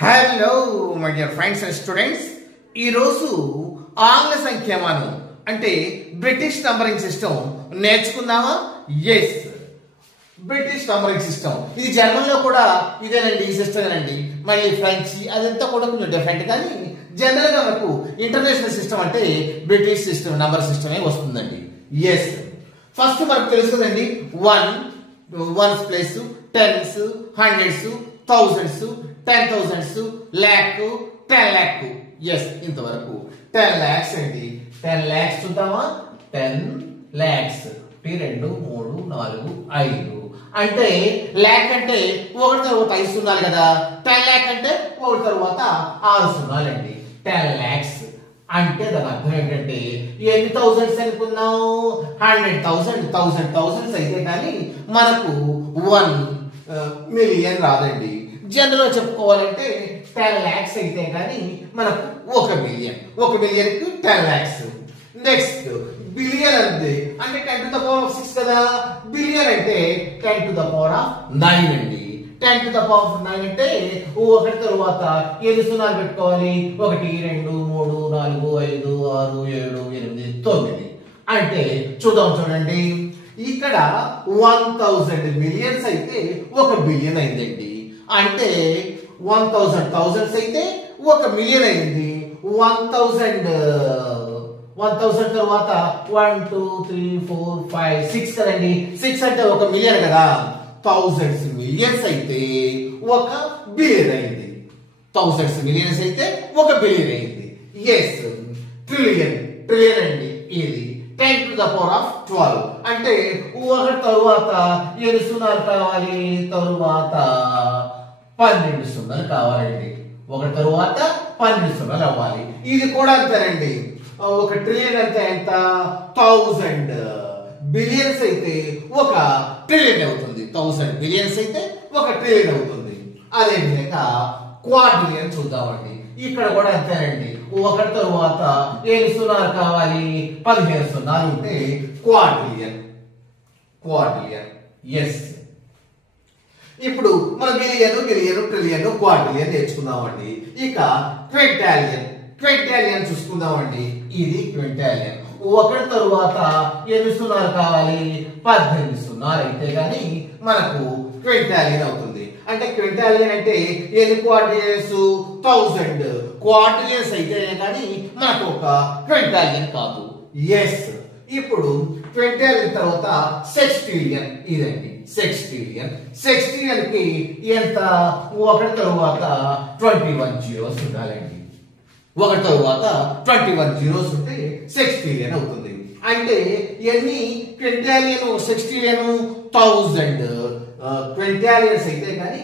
Hello my dear friends and students, ఈరోజు ఆంగ్ల సంఖ్యామానం అంటే బ్రిటిష్ నంబరింగ్ సిస్టమ్ నేర్చుకుందామా? ఎస్, బ్రిటిష్ నంబరింగ్ సిస్టమ్ ఇది జర్మన్లో కూడా ఇదేనండి, ఈ సిస్టమ్ అండి. మళ్ళీ ఫ్రెంచ్ అదంతా కూడా కొంచెం డిఫరెంట్, కానీ జనరల్ గా మనకు ఇంటర్నేషనల్ సిస్టమ్ అంటే బ్రిటిష్ సిస్టమ్ నంబర్ సిస్టమే వస్తుందండి. ఎస్, ఫస్ట్ మనకు తెలుసు కదండి, ones place, tens, hundreds, thousands, 10,000, lakh, 10 lakh. Yes, ఇంతవరకు 10 lakhs అండి. 10 lakhs చూద్దామా? 10 lakhs 2 3 4 5 అంటే ల్యాక్ అంటే ఒకటి తర్వాత 5 సున్నాలు కదా. 10 lakh అంటే ఒకటి తర్వాత 6 సున్నాలండి. 10 lakhs అంటే దాని అర్థం ఏంటంటే ఎన్ని థౌజండ్స్ అనుకున్నాం? 100,000 అయితే కానీ మనకు 1 million రాదండి. జనరల్ చెప్పుకోవాలంటే 10 lakhs అయితే కానీ మనకు 1 million. 1 million కు 10 lakhs. నెక్స్ట్ బిలియన్ అంటే 10 to the power of 6 కదా. బిలియన్ అంటే 10 to the power of 9 అండి. 10 to the power of 9 అంటే ఒకటి తరువాత ఎన్ని సున్నాలు పెట్టుకోవాలి? 1 2 3 4 5 6 7 8 9 అంటే చూద్దాం. చూడండి, ఇక్కడ 1000 మిలియన్స్ అయితే 1 బిలియన్ అయిందండి. అంటే 1000 థౌజండ్స్ అయితే 1 మిలియన్ అయింది. 1000 తర్వాత 1 2 3 4 5 6 కదండి. 6 అంటే 1 మిలియన్ కదా. థౌజండ్స్ మిలియన్స్ అయితే 1 బిలియన్ అయింది. థౌజండ్స్ మిలియన్స్ అయితే 1 బిలియన్ అయింది. ఎస్, ట్రిలియన్ అండి. ఇది 10 to the power of 12 అంటే ఒకటి తరువాత ఎన్ని సున్నాలు కావాలి? తరువాత 12 సున్నాలు కావాలండి. ఒకటి తరువాత 12 సున్నాలు అవ్వాలి. ఇది కూడా అంతేనండి. 1 ట్రిలియన్ అంటే ఎంత? 1000 బిలియన్స్ అయితే 1 ట్రిలియన్ అవుతుంది. 1000 బిలియన్స్ అయితే 1 ట్రిలియన్ అవుతుంది. అదే విధంగా క్వాడ్రిలియన్ చూద్దామండి. ఇక్కడ కూడా అంతేనండి. ఒకటి తరువాత ఎన్ని సున్నాలు కావాలి? 15 సున్నాలు ఉంటే క్వాడ్రిలియన్. ఎస్, ఇప్పుడు మనం బిలియన్, ట్రిలియన్, క్వాడ్రిలియన్ నేర్చుకుందామండి. ఇక క్వింటాలియన్ చూసుకుందామండి. ఇది క్వింటాలియన్. ఒకటి తరువాత ఎన్ని సున్నాలు కావాలి? 18 సున్నాలు అయితే గాని మనకు క్వింటాలియన్ అవుతుంది. అంటే క్వింటాలియన్ అంటే ఎన్ని క్వాడ్రిలియన్స్? 1000 క్వాడ్రిలియన్స్ అయితే కానీ మనకు ఒక క్వింటాలియన్ కాదు. ఎస్, ఇప్పుడు క్వింటాలియన్ తర్వాత సెక్స్టిలియన్. ఇదండి సెక్స్టిలియన్ కి ఎంత? ఒకటి తరువాత 21 జీరోస్ ఉండాలండి. ఒకటి తరువాత 21 జీరోస్ ఉంటే సెక్స్టిలియన్ అవుతుంది. అంటే ఎన్ని క్వింటాలియన్? సెక్స్టిలియన్ 1000 క్వింటాలియన్స్ అయితే కానీ